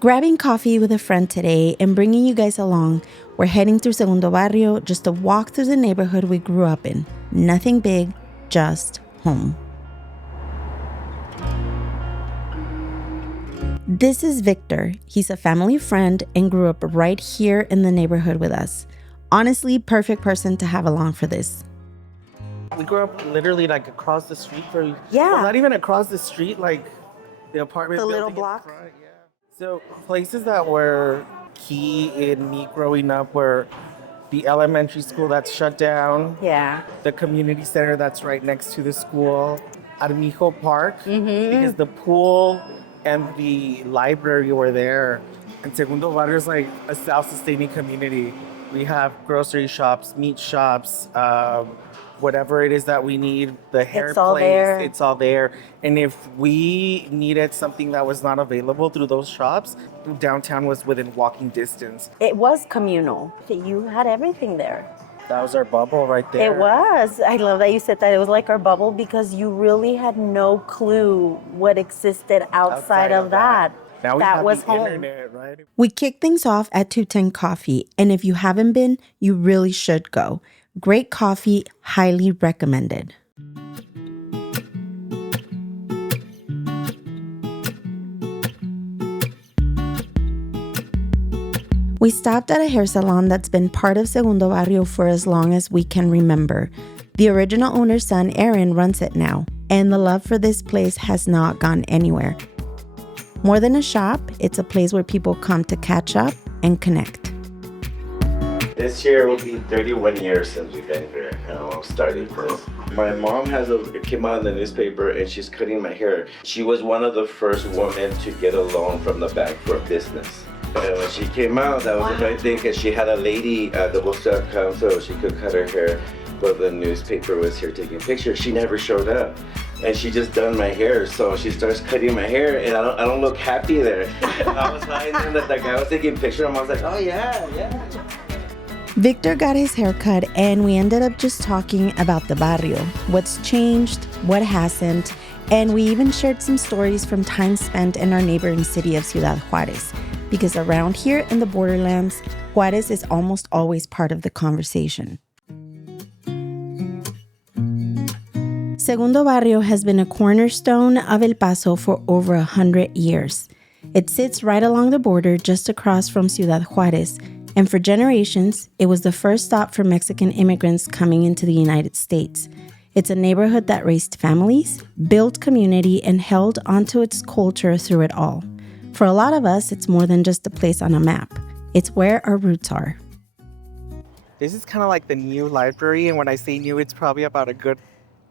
Grabbing coffee with a friend today and bringing you guys along. We're heading through Segundo Barrio just to walk through the neighborhood we grew up in. Nothing big, just home. This is Victor. He's a family friend and grew up right here in the neighborhood with us. Honestly, perfect person to have along for this. We grew up literally like across the street from, Yeah. well, not even across the street, like the apartment The building little in block? front, yeah. So places that were key in me growing up were the elementary school that's shut down, Yeah. the community center that's right next to the school, Armijo Park, because the pool and the library were there. And Segundo Barrio is like a self-sustaining community. We have grocery shops, meat shops, whatever it is that we need, the hair It's all place, there. it's all there. And if we needed something that was not available through those shops, downtown was within walking distance. It was communal. You had everything there. That was our bubble right there. It was. I love that you said that. It was like our bubble because you really had no clue what existed outside of that. Now we that have was the home. internet, right? We kick things off at 210 Coffee, and if you haven't been, you really should go. Great coffee, highly recommended. We stopped at a hair salon that's been part of Segundo Barrio for as long as we can remember. The original owner's son, Aaron, runs it now, and the love for this place has not gone anywhere. More than a shop, it's a place where people come to catch up and connect. This year will be 31 years since we've been here. Starting this. My mom came out in the newspaper and she's cutting my hair. She was one of the first women to get a loan from the bank for a business. And when she came out, that was a great thing because she had a lady that was to come so she could cut her hair. But the newspaper was here taking pictures. She never showed up. And she just done my hair, so she starts cutting my hair, and I don't look happy there. I was lying there, and the guy was taking pictures, and I was like, oh yeah. Victor got his hair cut, and we ended up just talking about the barrio, what's changed, what hasn't, and we even shared some stories from time spent in our neighboring city of Ciudad Juárez, because around here in the borderlands, Juárez is almost always part of the conversation. Segundo Barrio has been a cornerstone of El Paso for over 100 years. It sits right along the border just across from Ciudad Juárez, and for generations, it was the first stop for Mexican immigrants coming into the United States. It's a neighborhood that raised families, built community, and held onto its culture through it all. For a lot of us, it's more than just a place on a map. It's where our roots are. This is kind of like the new library, and when I say new, it's probably about a good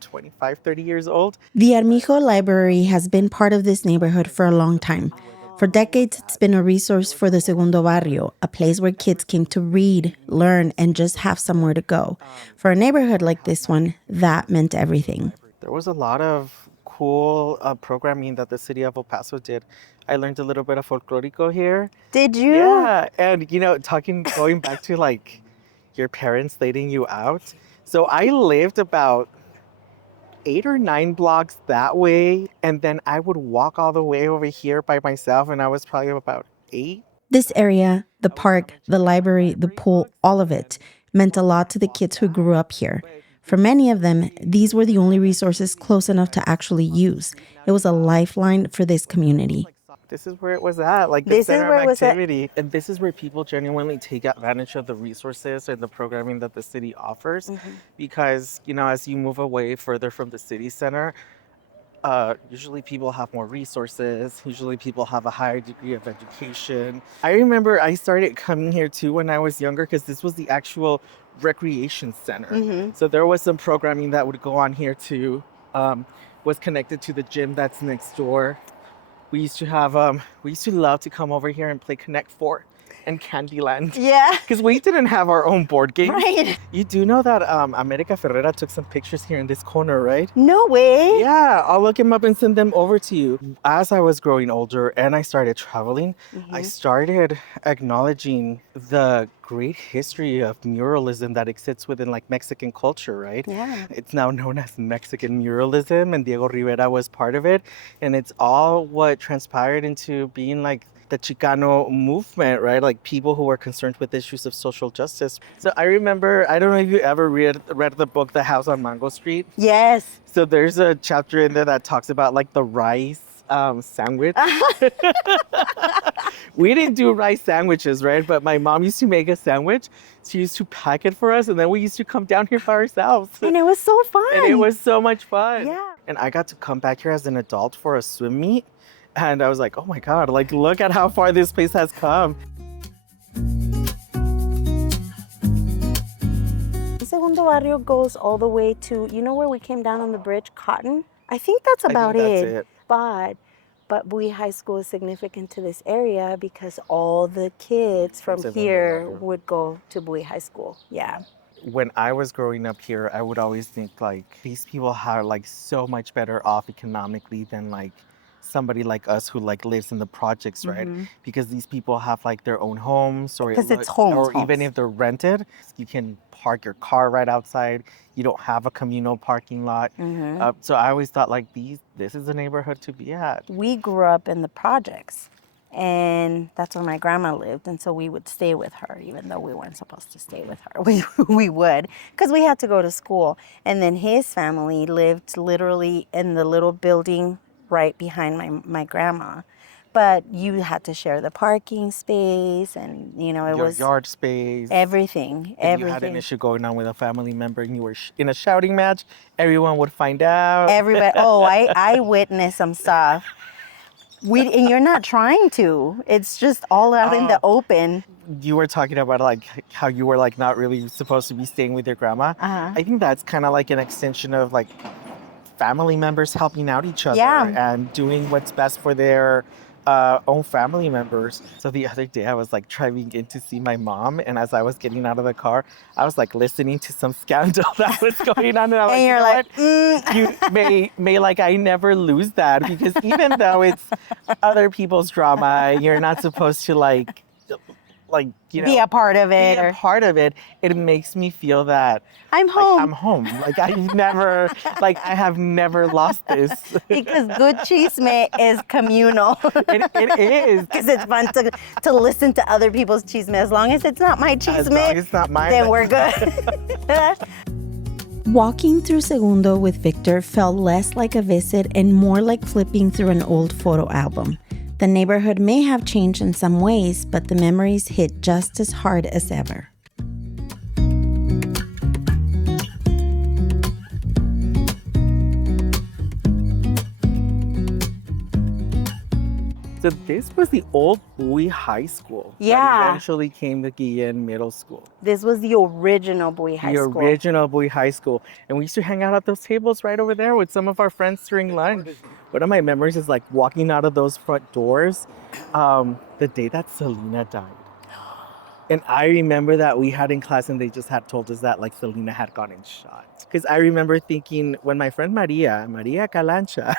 25, 30 years old. The Armijo Library has been part of this neighborhood for a long time. For decades, it's been a resource for the Segundo Barrio, a place where kids came to read, learn, and just have somewhere to go. For a neighborhood like this one, that meant everything. There was a lot of cool programming that the city of El Paso did. I learned a little bit of folklorico here. Did you? Yeah, and going back to like your parents letting you out. So I lived about 8 or 9 blocks that way, and then I would walk all the way over here by myself, and I was probably about 8. This area, the park, the library, the pool, all of it meant a lot to the kids who grew up here. For many of them, these were the only resources close enough to actually use. It was a lifeline for this community. This is where it was at, like the center of activity. And this is where people genuinely take advantage of the resources and the programming that the city offers. Because, as you move away further from the city center, usually people have more resources. Usually people have a higher degree of education. I remember I started coming here too when I was younger because this was the actual recreation center. So there was some programming that would go on here too. Was connected to the gym that's next door. We used to love to come over here and play Connect 4 and Candyland. Yeah. Because we didn't have our own board games. Right. You do know that America Ferrera took some pictures here in this corner, right? No way. Yeah, I'll look them up and send them over to you. As I was growing older and I started traveling, I started acknowledging the great history of muralism that exists within like Mexican culture, right? Yeah. It's now known as Mexican muralism, and Diego Rivera was part of it. And it's all what transpired into being like the Chicano movement, right? Like people who were concerned with issues of social justice. So I remember, I don't know if you ever read the book, The House on Mango Street. Yes. So there's a chapter in there that talks about like the rice sandwich. We didn't do rice sandwiches, right? But my mom used to make a sandwich. She used to pack it for us, and then we used to come down here by ourselves. And it was so fun. And it was so much fun. Yeah. And I got to come back here as an adult for a swim meet. And I was like, oh my God, like, look at how far this place has come. Segundo Barrio goes all the way to, you know where we came down on the bridge, Cotton? I think that's about it. But Bowie High School is significant to this area because all the kids from here would go to Bowie High School. Yeah. When I was growing up here, I would always think like these people are like so much better off economically than like somebody like us who like lives in the projects, right? Mm-hmm. Because these people have like their own homes, or because it's homes, or even if they're rented, you can park your car right outside. You don't have a communal parking lot. Mm-hmm. So I always thought like this is a neighborhood to be at. We grew up in the projects, and that's where my grandma lived, and so we would stay with her even though we weren't supposed to stay with her. We would, because we had to go to school. And then his family lived literally in the little building right behind my grandma. But you had to share the parking space, and it was yard space, everything. If you had an issue going on with a family member and you were in a shouting match, everyone would find out. Everybody. Oh, I witnessed some stuff. And you're not trying to. It's just all out in the open. You were talking about like how you were like not really supposed to be staying with your grandma. Uh-huh. I think that's kind of like an extension of like family members helping out each other and doing what's best for their own family members. So the other day I was like driving in to see my mom, and as I was getting out of the car, I was like listening to some scandal that was going on, and I was and like, you're like, you may like I never lose that, because even though it's other people's drama, you're not supposed to like be a part of it. It makes me feel that I'm home. I'm home. Like I have never lost this. Because good chisme is communal. It is. Because it's fun to listen to other people's chisme. As long as it's not my chisme, as long as it's not mine, then we're good. Walking through Segundo with Victor felt less like a visit and more like flipping through an old photo album. The neighborhood may have changed in some ways, but the memories hit just as hard as ever. So this was the old Bowie High School. Yeah. That eventually came the Guillen Middle School. This was the original Bowie High School. The original Bowie High School. And we used to hang out at those tables right over there with some of our friends during lunch. One of my memories is like walking out of those front doors the day that Selena died. And I remember that we had in class and they just had told us that like Selena had gotten shot. Because I remember thinking when my friend Maria Calancha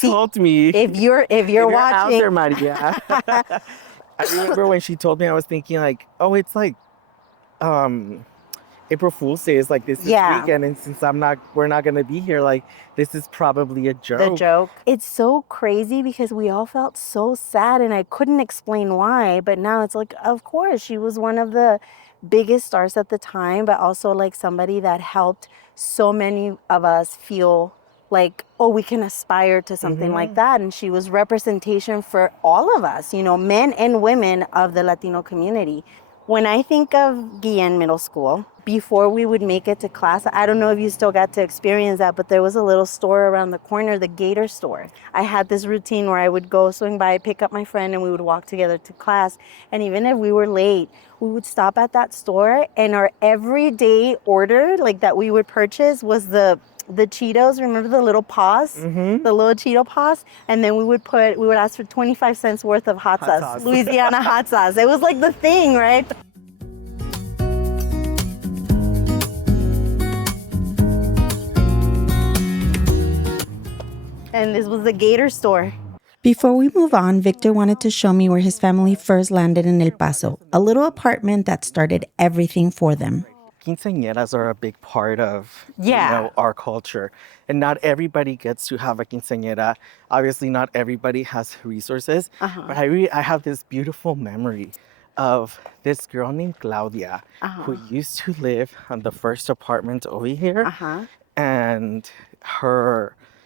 told me, if you're watching, out there, Maria. I remember when she told me, I was thinking like, oh, it's like April Fool's Day is like this weekend, and since we're not gonna be here, like this is probably a joke. The joke. It's so crazy because we all felt so sad, and I couldn't explain why. But now it's like, of course, she was one of the biggest stars at the time, but also like somebody that helped so many of us feel like, oh, we can aspire to something like that. And she was representation for all of us, men and women of the Latino community. When I think of Guillen Middle School, before we would make it to class, I don't know if you still got to experience that, but there was a little store around the corner, the Gator store. I had this routine where I would go swing by, pick up my friend, and we would walk together to class. And even if we were late, we would stop at that store, and our everyday order, like that we would purchase, was the Cheetos. Remember the little paws? Mm-hmm. The little Cheeto paws? And then we would ask for 25 cents worth of hot sauce. Louisiana hot sauce. It was like the thing, right? And this was the Gator store. Before we move on, Victor wanted to show me where his family first landed in El Paso, a little apartment that started everything for them. quinceañeras are a big part of you know, our culture. And not everybody gets to have a quinceañera. Obviously, not everybody has resources. But I have this beautiful memory of this girl named Claudia who used to live on the first apartment over here. And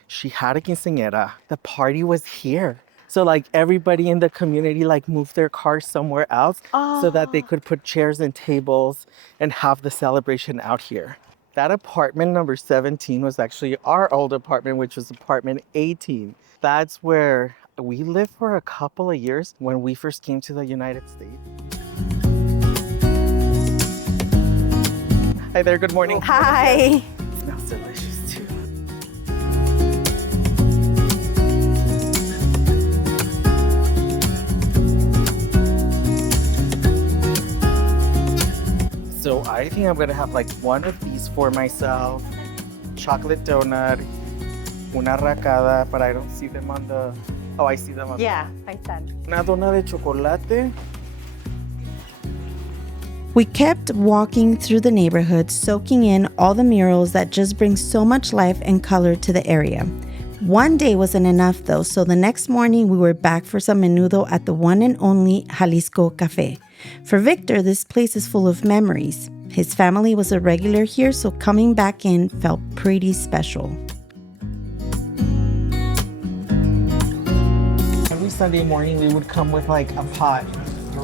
she had a quinceañera. The party was here. So like everybody in the community like moved their cars somewhere else so that they could put chairs and tables and have the celebration out here. That apartment number 17 was actually our old apartment, which was apartment 18. That's where we lived for a couple of years when we first came to the United States. Hi there, good morning. Hi. It smells delicious too. So I think I'm gonna have like one of these for myself. Chocolate donut, una racada, but I don't see them on the, oh, I see them on Yeah, I said. Una dona de chocolate. We kept walking through the neighborhood, soaking in all the murals that just bring so much life and color to the area. One day wasn't enough though, so the next morning we were back for some menudo at the one and only Jalisco Cafe. For Victor, this place is full of memories. His family was a regular here, so coming back in felt pretty special. Every Sunday morning we would come with like a pot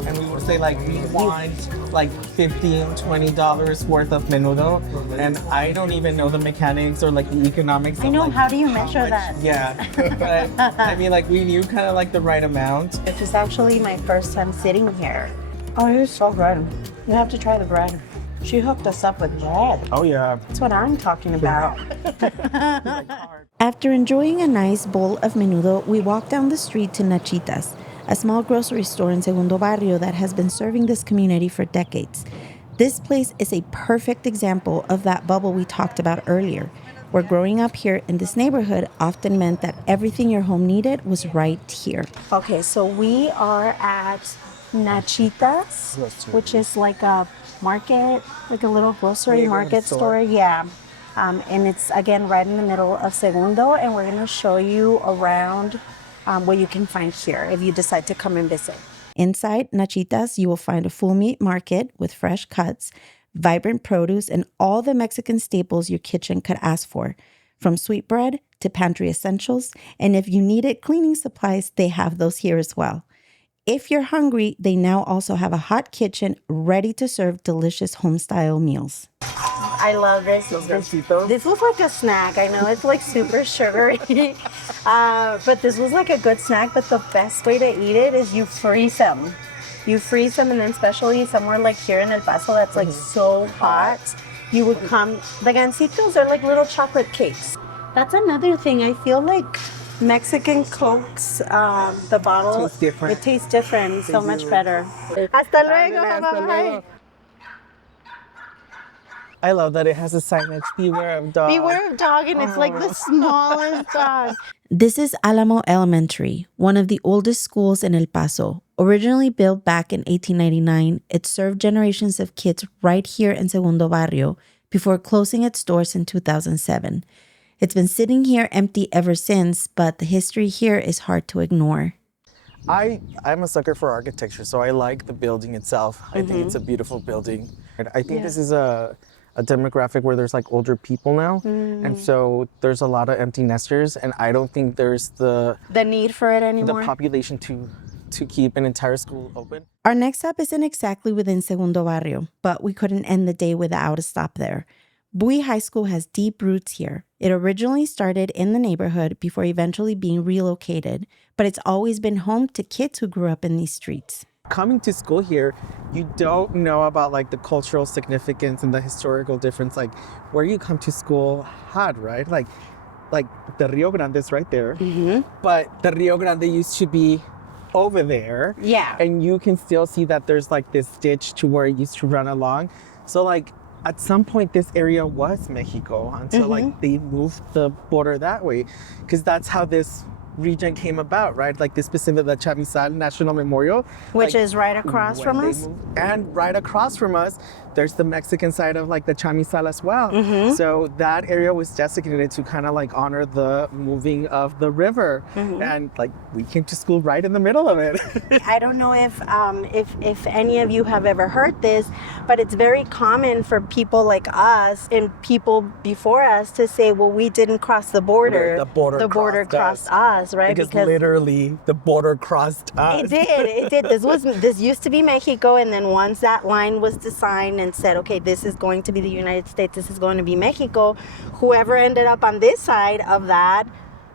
and we would say like we want like $15, $20 worth of menudo, and I don't even know the mechanics or like the economics. I know, like, how do you measure that? Yeah, but I mean like we knew kind of like the right amount. This is actually my first time sitting here. Oh, it is so good. You have to try the bread. She hooked us up with bread. Oh yeah. That's what I'm talking about. After enjoying a nice bowl of menudo, we walked down the street to Nachitas, a small grocery store in Segundo Barrio that has been serving this community for decades. This place is a perfect example of that bubble we talked about earlier, where growing up here in this neighborhood often meant that everything your home needed was right here. Okay, so we are at Nachitas, which is like a market, like a little grocery market store. Yeah. And it's again right in the middle of Segundo, and we're going to show you around what you can find here if you decide to come and visit. Inside Nachitas, you will find a full meat market with fresh cuts, vibrant produce, and all the Mexican staples your kitchen could ask for, from sweetbread to pantry essentials. And if you needed cleaning supplies, they have those here as well. If you're hungry, they now also have a hot kitchen ready to serve delicious home-style meals. I love this. This was like a snack. I know it's like super sugary, but this was like a good snack. But the best way to eat it is you freeze them. You freeze them, and then especially somewhere like here in El Paso that's like so hot, you would come, the gancitos are like little chocolate cakes. That's another thing. I feel like Mexican Cokes, the bottle, it tastes different, so much better. Hasta luego, bye. I love that it has a signage, beware of dog. Beware of dog, and it's like the smallest dog. This is Alamo Elementary, one of the oldest schools in El Paso. Originally built back in 1899, it served generations of kids right here in Segundo Barrio before closing its doors in 2007. It's been sitting here empty ever since, but the history here is hard to ignore. I'm a sucker for architecture, so I like the building itself. I think it's a beautiful building. I think this is a demographic where there's like older people now, and so there's a lot of empty nesters, and I don't think there's the need for it anymore. The population to keep an entire school open. Our next stop isn't exactly within Segundo Barrio, but we couldn't end the day without a stop there. Bowie High School has deep roots here. It originally started in the neighborhood before eventually being relocated, but it's always been home to kids who grew up in these streets. Coming to school here, you don't know about like the cultural significance and the historical difference, like where you come to school had, right? Like the Rio Grande is right there, but the Rio Grande used to be over there. Yeah. And you can still see that there's like this ditch to where it used to run along. So like at some point this area was Mexico until like they moved the border that way, because that's how this region came about, right? Like this specific, the Chamizal National Memorial. Which like, is right across from us. And right across from us, there's the Mexican side of like the Chamizal as well. So that area was designated to kind of like honor the moving of the river. And like we came to school right in the middle of it. I don't know if any of you have ever heard this, but it's very common for people like us and people before us to say, well, we didn't cross the border. The border crossed us, right? Because literally the border crossed us. It did. This used to be Mexico, and then once that line was designed and said, okay, this is going to be the United States, this is going to be Mexico, whoever ended up on this side of that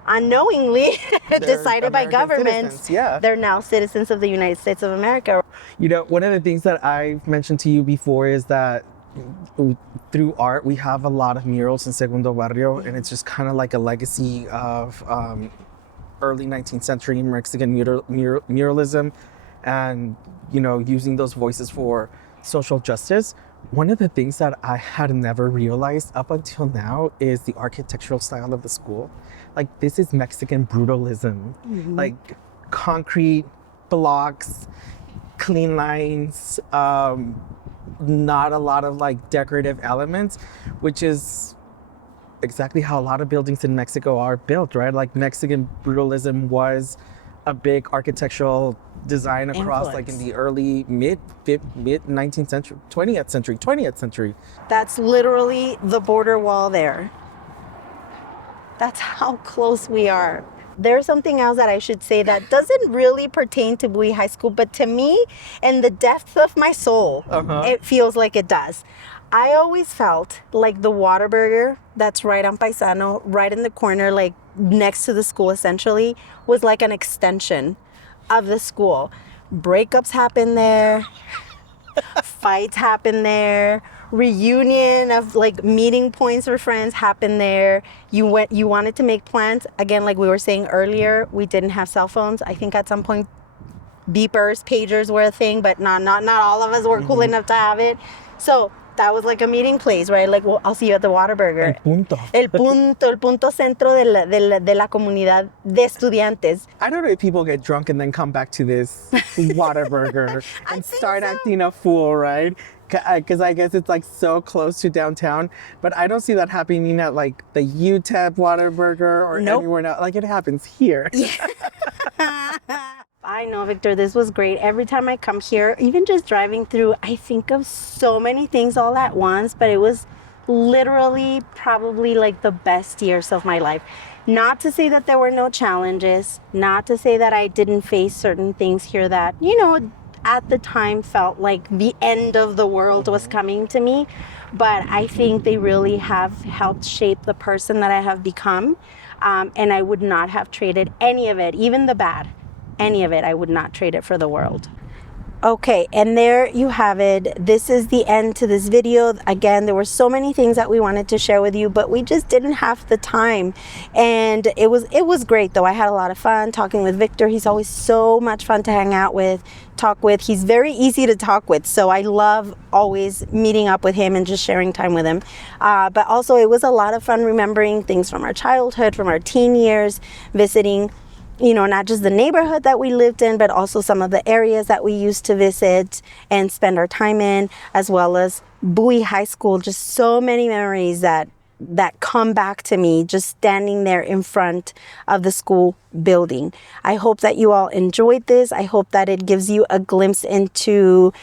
unknowingly decided by governments, they're now citizens of the United States of America. You know, one of the things that I've mentioned to you before is that through art, we have a lot of murals in Segundo Barrio, and it's just kind of like a legacy of early 19th century Mexican muralism and, you know, using those voices for social justice. One of the things that I had never realized up until now is the architectural style of the school. Like, this is Mexican brutalism, like concrete blocks, clean lines, not a lot of like decorative elements, which is exactly how a lot of buildings in Mexico are built, right? Like Mexican brutalism was a big architectural design across like in the early mid 19th century, 20th century. That's literally the border wall there. That's how close we are. There's something else that I should say that doesn't really pertain to Bowie High School, but to me, in the depths of my soul, it feels like it does. I always felt like the Whataburger that's right on Paisano, right in the corner, like next to the school essentially, was like an extension of the school. Breakups happen there, fights happen there, reunion of like meeting points for friends happen there. You wanted to make plans. Again, like we were saying earlier, we didn't have cell phones. I think at some point beepers, pagers were a thing, but not all of us were cool enough to have it. So that was like a meeting place, right? Like, well, I'll see you at the Whataburger. El punto centro de la comunidad de estudiantes. I don't know if people get drunk and then come back to this Whataburger and start acting a fool, right? Because I guess it's like so close to downtown, but I don't see that happening at like the UTEP Whataburger or anywhere else. Like it happens here. I know, Victor, this was great. Every time I come here, even just driving through, I think of so many things all at once, but it was literally probably like the best years of my life. Not to say that there were no challenges, not to say that I didn't face certain things here that, you know, at the time felt like the end of the world was coming to me, but I think they really have helped shape the person that I have become, and I would not have traded any of it, even the bad. Any of it, I would not trade it for the world. Okay, and there you have it. This is the end to this video. Again, there were so many things that we wanted to share with you, but we just didn't have the time. And it was great though. I had a lot of fun talking with Victor. He's always so much fun to hang out with, talk with. He's very easy to talk with. So I love always meeting up with him and just sharing time with him. But also it was a lot of fun remembering things from our childhood, from our teen years, visiting, you know, not just the neighborhood that we lived in, but also some of the areas that we used to visit and spend our time in, as well as Bowie High School. Just so many memories that come back to me just standing there in front of the school building. I hope that you all enjoyed this. I hope that it gives you a glimpse into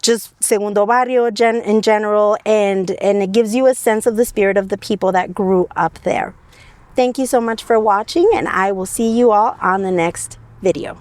just Segundo Barrio in general, and it gives you a sense of the spirit of the people that grew up there. Thank you so much for watching, and I will see you all on the next video.